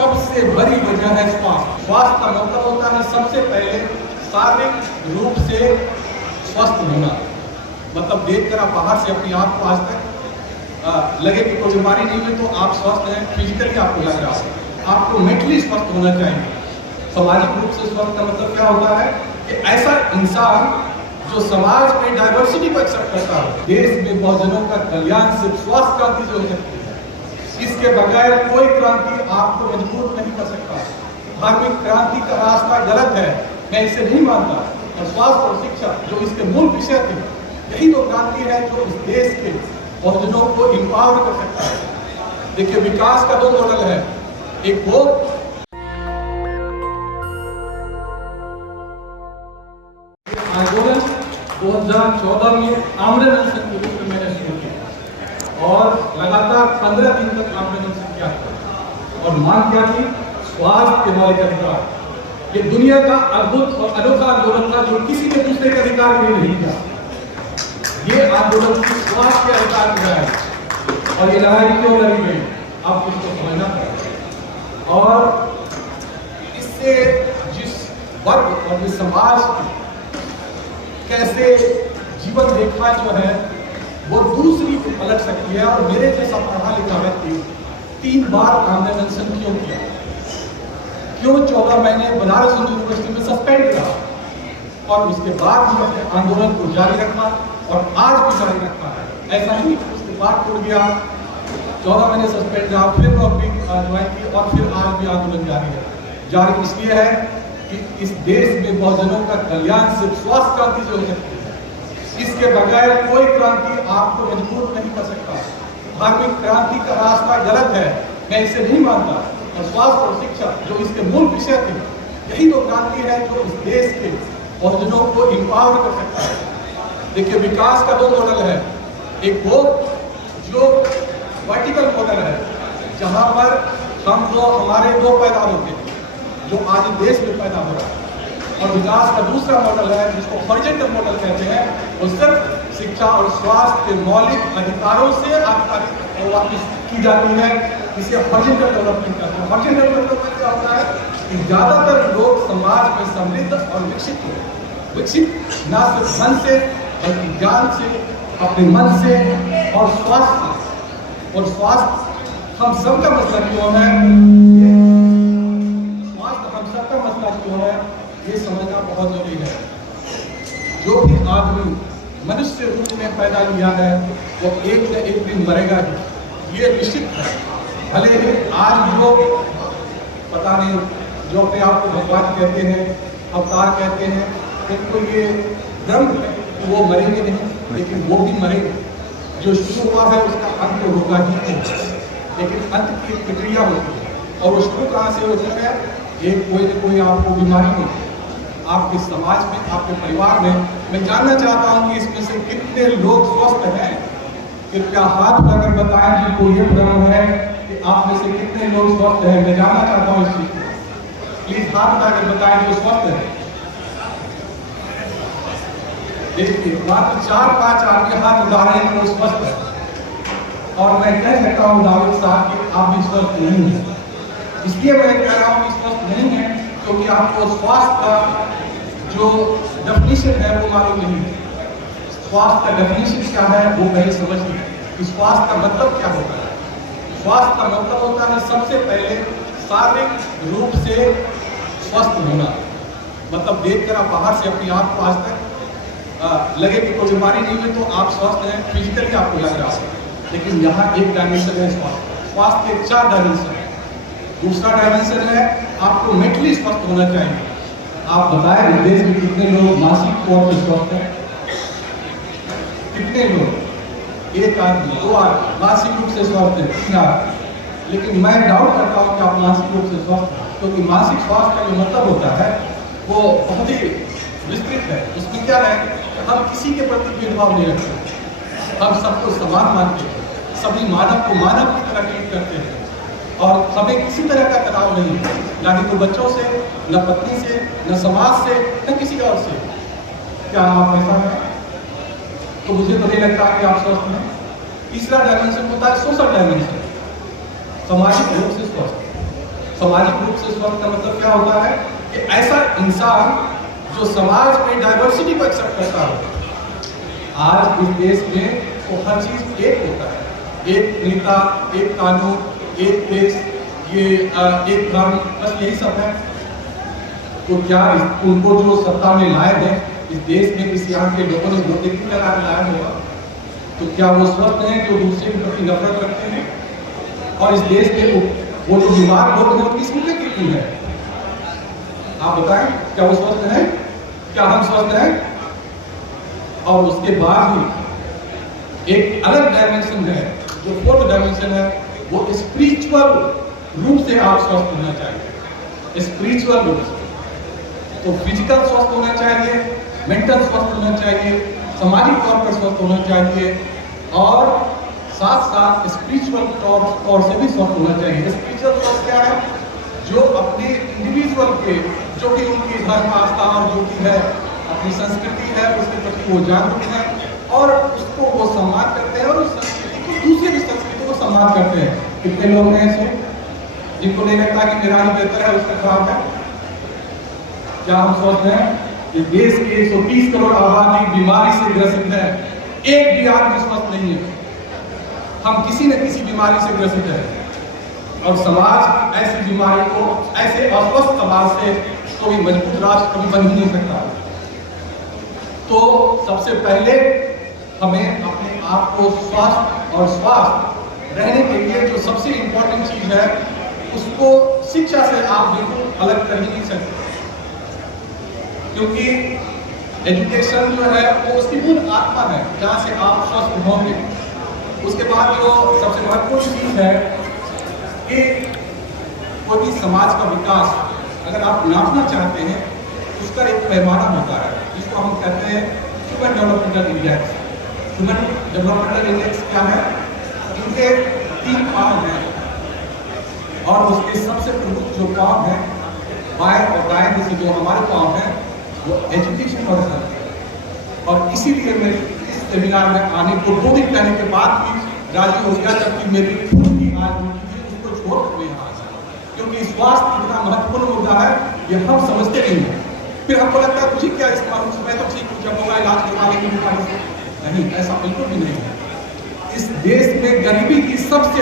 सबसे बड़ी वजह है स्वास्थ्य। स्वास्थ्य का मतलब होता है सबसे पहले शारीरिक रूप से स्वस्थ होना। मतलब देखकर आप बाहर से अपनी आँख को आज तक लगे कि कोई बीमारी नहीं हुई तो आप स्वस्थ हैं, फिजिकली आपको लग रहा है। आपको मेंटली स्वस्थ होना चाहिए। सामाजिक रूप से स्वस्थ का मतलब क्या होता है कि ऐसा इंसान जो समाज में डाइवर्सिटी को एक्सेप्ट करता है। देश में बहुजनों का कल्याण सिर्फ स्वास्थ्य क्रांति से हो सकती है। इसके बगैर कोई क्रांति आपको मजबूत नहीं कर सकता। धार्मिक क्रांति का रास्ता गलत है, मैं इसे नहीं मानता। और स्वास्थ्य और शिक्षा जो इसके मूल विषय थे, यही तो क्रांति है जो इस देश के बहुजनों को इंपावर कर सकता है। देखिए, विकास का दो मॉडल है, एक वो आंदोलन 2014 में आमरण अनशन के रूप में मैंने शुरू किया और लगातार 15 दिन तक आमरण अनशन किया और मांग क्या थी? स्वास्थ्य के मौलिक अधिकार। ये दुनिया का अद्भुत और अनोखा आंदोलन था जो किसी ने दूसरे के अधिकार में नहीं किया। ये आंदोलन स्वास्थ्य के अधिकार में है और ये लड़ाई क्यों लड़ी गई आप इसको समझना पड़ेगा। और इससे जिस वर्ग और जिस समाज की कैसे जीवन रेखा जो है वो दूसरी को पलट सकती है। और मेरे जैसा पढ़ा लिखा व्यक्ति 3 बार आमरण अनशन क्यों किया, क्यों 14 महीने बनारस हिंदू यूनिवर्सिटी में सस्पेंड रहा और उसके बाद भी अपने आंदोलन को जारी रखा और आज भी जारी रखा है। ऐसा नहीं कि उसके बाद टूट गया, 14 महीने सस्पेंड रहा, फिर नौकरी ज्वाइन की और फिर आज भी आंदोलन जारी है। जारी इसलिए है कि इस देश में बहुजनों का कल्याण सिर्फ स्वास्थ्य क्रांति से हो सकती है। इसके बगैर कोई क्रांति आपको मजबूत नहीं कर सकता। धार्मिक क्रांति का रास्ता गलत है, मैं इसे नहीं मानता। और स्वास्थ्य और शिक्षा जो इसके मूल विषय थे, यही तो क्रांति है जो इस देश के बहुजनों को इंपावर कर सकता है। देखिए, विकास का दो मॉडल है, एक वो जो वर्टिकल मॉडल है जहां पर हम हमारे दो पैदा होते हैं जो आज देश में पैदा हो रहा है, और विकास का दूसरा मॉडल है जिसको हॉरिजॉन्टल मॉडल कहते हैं। वो सिर्फ शिक्षा और स्वास्थ्य के मौलिक अधिकारों से वापिस की जाती है। इसे हॉरिजॉन्टल डेवलपमेंट कहते हैं। हॉरिजॉन्टल डेवलपमेंट क्या होता है कि ज्यादातर लोग समाज में समृद्ध और विकसित हो। विकसित ना सिर्फ धन से बल्कि ज्ञान से, अपने मन से और स्वास्थ्य। और स्वास्थ्य हम सबका मसला क्यों है, सबका मसला क्यों है, ये समझना बहुत जरूरी है। जो भी आदमी मनुष्य रूप में पैदा लिया है वो एक न एक दिन मरेगा ही, ये निश्चित है। भले ही आज जो पता नहीं जो अपने आप को भगवान कहते हैं, अवतार कहते हैं, इनको ये भ्रम है कि वो मरेंगे नहीं, लेकिन वो भी मरेंगे। जो शुरू हुआ है उसका अंत होगा ही, लेकिन अंत की प्रक्रिया होती है। और वो शुरू कहाँ से होता है? एक कोई न कोई आपको बीमारी होती है आपके समाज में, आपके परिवार में। मैं जानना चाहता हूँ कि इसमें से कितने लोग स्वस्थ हैं। कृपया हाथ उठाकर बताएं जिनको ये भ्रम है कि आप में से कितने लोग स्वस्थ हैं। मैं जानना चाहता हूँ इस चीज को। प्लीज हाथ उठाकर बताएं जो स्वस्थ है। देखिए, मात्र 4-5 आदमी हाथ उठा रहे हैं जो स्वस्थ है। और मैं कह सकता हूँ दाऊद साहब कि आप भी स्वस्थ नहीं है। इसलिए मैं कह रहा हूँ कि स्वस्थ नहीं है क्योंकि आपको स्वास्थ्य का जो डेफिनेशन है वो मालूम नहीं है। स्वास्थ्य का डेफिनेशन क्या है वो पहले समझिए कि स्वास्थ्य का मतलब क्या होता है। स्वास्थ्य का मतलब होता है सबसे पहले शारीरिक रूप से स्वस्थ होना। मतलब देखकर आप बाहर से अपनी आँख को आज तक लगे कि कोई बीमारी नहीं हुई तो आप स्वस्थ हैं, फिजिकली आपको लग रहा है। लेकिन यहाँ एक डायमेंशन है स्वास्थ्य। स्वास्थ्य के 4 डायमेंशन है। दूसरा डायमेंशन है आपको मेंटली स्वस्थ होना चाहिए। आप बताएं देश में कितने लोग मानसिक तौर पर स्वस्थ हैं? कितने लोग? 1 आदमी, 2 आदमी मानसिक रूप से स्वस्थ है, 3 आदमी। लेकिन मैं डाउट करता हूँ कि आप मानसिक रूप से स्वस्थ हैं, क्योंकि मानसिक स्वास्थ्य का जो मतलब होता है वो बहुत ही विस्तृत है। उसमें क्या है, हम किसी के प्रति भेदभाव नहीं रखते, हम सबको समान मानते हैं, सभी मानव को मानव की तरह ट्रीट करते हैं और हमें किसी तरह का तनाव नहीं है, ना ही तो बच्चों से, न पत्नी से, न समाज से, न किसी और से। क्या आप ऐसा है? तो मुझे तो नहीं लगता कि आप स्वस्थ हैं। तीसरा डायमेंशन होता है सोशल डायमेंशन, सामाजिक रूप से स्वस्थ। सामाजिक रूप से स्वस्थ का मतलब क्या होता है कि ऐसा इंसान जो समाज में डाइवर्सिटी को एक्सेप्ट करता हो। आज इस देश में तो हर चीज एक होता है, एक नेता, एक कानून, एक देश, ये एक धर्म, बस यही सब है। तो क्या उनको जो सत्ता में लाए हैं इस देश में किसी यहाँ के लोगों ने वोट देकर लगा लाया होगा? तो क्या वो स्वस्थ हैं जो दूसरे के प्रति नफरत रखते हैं? और इस देश में वो जो बीमार लोग हैं वो किस मुद्दे के क्यों है? आप बताएं, क्या वो स्वस्थ हैं? क्या हम स्वस्थ हैं? और उसके बाद ही एक अलग डायमेंशन है, जो फोर्थ डायमेंशन है, वो स्पिरिचुअल रूप से आप स्वस्थ होना चाहिए। स्पिरिचुअल रूप से तो फिजिकल स्वस्थ होना चाहिए, मेंटल स्वस्थ होना चाहिए, सामाजिक तौर पर स्वस्थ होना चाहिए, और साथ साथ स्पिरिचुअल तौर से भी स्वस्थ होना चाहिए। स्पिरिचुअल स्वस्थ क्या है? जो अपने इंडिविजुअल के, जो कि उनकी धर्म आस्था और जो कि है अपनी संस्कृति है उसके प्रति वो जागरूक है और उसको वो सम्मान करते हैं, और उस संस्कृति को दूसरे भी संस्कृति को सम्मान करते हैं। कितने लोग हैं ऐसे जिनको नहीं लगता कि मेरा ही बेहतर है, उसका खराब है? क्या हम स्वस्थ हैं? इस देश की 130 करोड़ आबादी बीमारी से ग्रसित है, एक भी आदमी स्वस्थ नहीं है। हम किसी न किसी बीमारी से ग्रसित है, और समाज ऐसी बीमारी को, ऐसे अस्वस्थ समाज से कोई मजबूत राष्ट्र कभी बन ही नहीं सकता। तो सबसे पहले हमें अपने आप को स्वस्थ और स्वास्थ्य रहने के लिए जो सबसे इंपॉर्टेंट चीज है उसको शिक्षा से आप बिल्कुल अलग कर ही नहीं सकते, क्योंकि एजुकेशन जो है वो उसकी मूल आत्मा है जहाँ से आप स्वस्थ होंगे। उसके बाद जो सबसे महत्वपूर्ण चीज है कि कोई भी समाज का विकास अगर आप नापना चाहते हैं उसका एक पैमाना होता है जिसको हम कहते हैं human developmental index. Human developmental index क्या है? इनके 3 पाँव हैं, और उसके सबसे प्रमुख जो पाँव है बाएं और दाएं जैसे जो हमारे पाँव हैं वो एजुकेशन और हेल्थ। और इसीलिए मैं इस सेमिनार में आने को 2 दिन कहने के बाद भी राजी हो गया, जबकि मेरी खुद की आज उसको छोड़ कर यहाँ आ जाए, क्योंकि स्वास्थ्य इतना महत्वपूर्ण मुद्दा है ये हम समझते नहीं हैं। फिर हमको लगता है मुझे क्या इस मालूम मैं तो ठीक हूँ, जब होगा इलाज करवा लेंगे बीमारी से। नहीं, ऐसा बिल्कुल भी नहीं है। इस देश में गरीबी की सबसे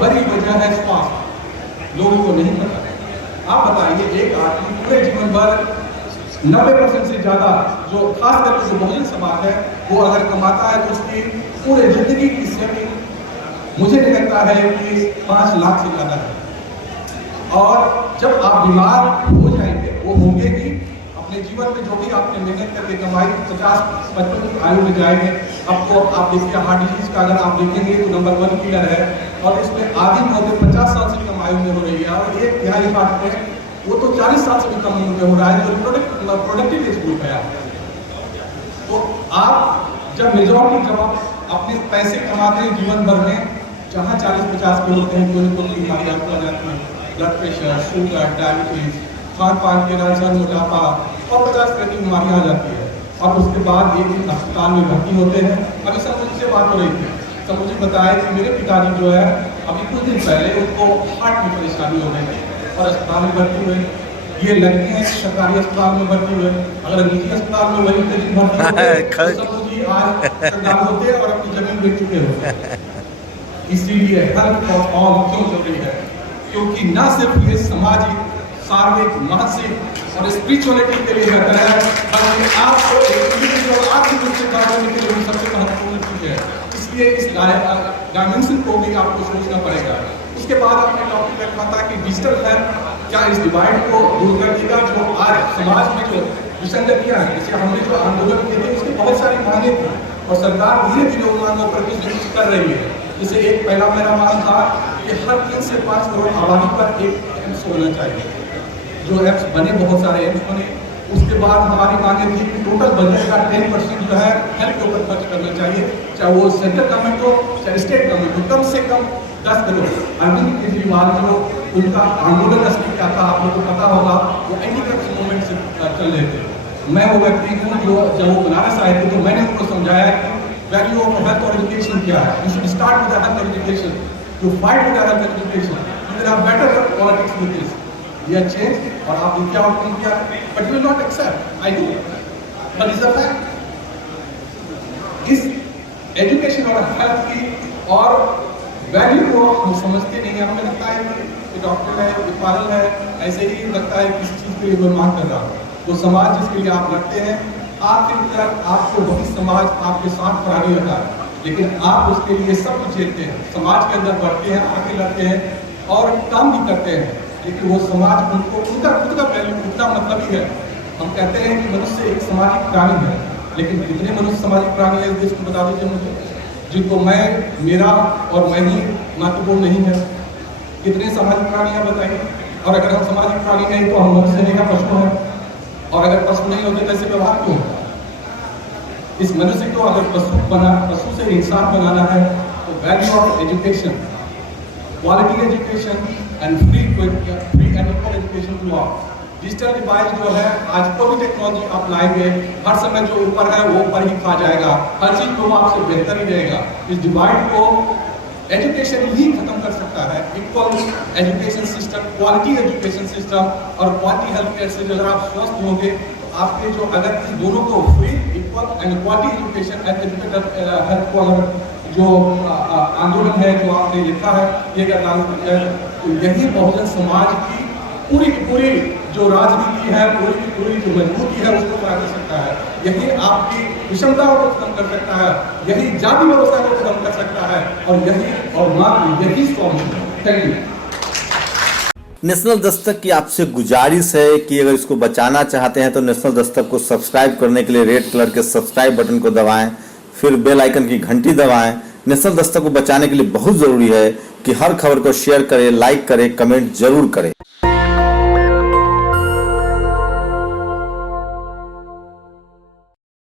बड़ी वजह है स्वास्थ्य। लोगों को नहीं पता है। आप बताइए, एक आदमी पूरे जीवन भर 90% से ज्यादा जो खास करके जो बहुजन समाज है वो अगर कमाता है तो उसकी पूरे जिंदगी की सेविंग मुझे नहीं लगता है कि 5 लाख से ज्यादा है। और जब आप बीमार हो जाएंगे, वो होंगे कि अपने जीवन में जो भी आपने मेहनत करके कमाई 50-55 की आयु में जाएंगे। अब तो आप देखिए हार्ट डिजीज का अगर आप देखेंगे तो नंबर 1 किलर है, और इसमें आधी मौतें 50 साल से कम आयु में हो रही है, और 1/3 हार्ट में वो तो 40 साल से भी कम उम्र में हो रहा है, जो प्रोडक्टिव एज ग्रुप है। तो आप जब मेजॉरिटी जब आप अपने पैसे कमाते हैं जीवन भर में, जहाँ 40-50 के होते हैं, कोई बीमारी आपको आ जाती है, ब्लड प्रेशर, शुगर, डायबिटीज, खान-पान के कैंसर, मोटापा और 50 तरह की बीमारियाँ आ जाती है। और उसके बाद एक दिन अस्पताल में भर्ती होते हैं। अभी सब मुझसे बात हो रही थी, सब मुझे बताया कि मेरे पिताजी जो है अभी कुछ दिन पहले उनको हार्ट में परेशानी हो गई और अस्पताल में भर्ती हुए। ये लगते हैं सरकारी अस्पताल में भर्ती हुए, अगर निजी अस्पताल में वही दिन भर्ती होते तो सब मुझे आज सरकार होते और अपनी जमीन बेच चुके होते। इसीलिए हेल्थ फॉर ऑल क्यों जरूरी है? क्योंकि न सिर्फ ये सामाजिक, सार्वजनिक, मानसिक और स्पिरिचुअलिटी के लिए बेहतर है, बल्कि आपको आर्थिक रूप से करने के लिए भी सबसे महत्वपूर्ण चीज है। इसलिए इस डायमेंशन को भी आपको सोचना पड़ेगा। उसके बाद आपने टॉपिक रखा था कि डिजिटल हेल्थ क्या इस डिवाइड को दूर कर देगा, जो आज समाज में जो विसंगतियां हैं, जैसे हमने जो आंदोलन किए थे उसकी बहुत सारी मांगे थी और सरकार धीरे धीरे उन मांगों पर कुछ कर रही है। जैसे एक पहला मेरा मांग था कि हर 3 से 5 करोड़ आबादी पर एक एम्स होना चाहिए। जो एम्स बने, बहुत सारे एम्स बने। उसके बाद हमारी मांगे थी कि टोटल बजट का 10% जो है हेल्थ के ऊपर खर्च करना चाहिए, चाहे वो सेंट्रल गवर्नमेंट हो चाहे स्टेट गवर्नमेंट हो, कम से कम 10 करोड़। अरविंद केजरीवाल जो उनका आंदोलन असली क्या था आप लोग को पता होगा, वो एंटी करप्शन मूवमेंट से चल रहे थे। मैं वो व्यक्ति हूँ जो जब वो बनारस आए थे तो मैंने उनको समझाया कि वैल्यू ऑफ हेल्थ और एजुकेशन क्या है। You should start with health education, to fight with health education, there are better politics with this, we are change, और आप उनके आउटकम क्या, but you will not accept, I know, but is a fact. इस education और health की और value को हम समझते नहीं है। हमें लगता है कि डॉक्टर है, ये पागल है, ऐसे ही लगता है किसी चीज के लिए कोई मांग कर रहा है। वो समाज जिसके लिए आप लड़ते हैं, आखिरकार आपको वही समाज आपके साथ खड़ा रहता है, लेकिन आप उसके लिए सब कुछ झेलते हैं, समाज के अंदर बढ़ते हैं, आगे लड़ते हैं और काम भी करते हैं, लेकिन वो समाज उनको उनका खुद का वैल्यू उतना मतलब ही है। हम कहते हैं कि मनुष्य एक सामाजिक प्राणी है, लेकिन कितने मनुष्य सामाजिक प्राणी है इस देश को बता दीजिए मुझे, जिनको मैं, मेरा और मैं ही महत्वपूर्ण नहीं है। कितने सामाजिक प्राणी हैं बताइए। और अगर हम सामाजिक प्राणी नहीं तो हम मनुष्य नहीं है, पशु है, और अगर पशु नहीं होते तो ऐसे व्यवहार क्यों? इस मनुष्य को अगर पशु से इंसान बनाना है तो value of education, quality education and free and equal education to all. Digital device जो है, आज कोई भी टेक्नोलॉजी आप लाएंगे, हर समय जो ऊपर है वो ऊपर ही खा जाएगा, हर चीज को आपसे बेहतर ही रहेगा। इस डिवाइड को एजुकेशन ही खत्म कर सकता है। Equal education system, quality education system और क्वालिटी हेल्थ केयर से अगर आप स्वस्थ होंगे तो आपके जो, अगर इस दोनों को free, equal and quality education and educated health को अगर जो आंदोलन है जो आपने लिखा है ये अगर लागू किया जाए तो यही बहुजन समाज की पूरी जो राजनीति है, पूरी जो मजबूती है उसको खड़ा कर सकता है। यही आपकी विषमताओं को खत्म कर सकता है, यही जाति व्यवस्था को खत्म कर सकता है, और मात्र यही सॉल्यूशन है। Thank you. नेशनल दस्तक की आपसे गुजारिश है कि अगर इसको बचाना चाहते हैं तो नेशनल दस्तक को सब्सक्राइब करने के लिए रेड कलर के सब्सक्राइब बटन को दबाएं, फिर बेल आइकन की घंटी दबाएं। नेशनल दस्तक को बचाने के लिए बहुत जरूरी है कि हर खबर को शेयर करें, लाइक करें, कमेंट जरूर करें।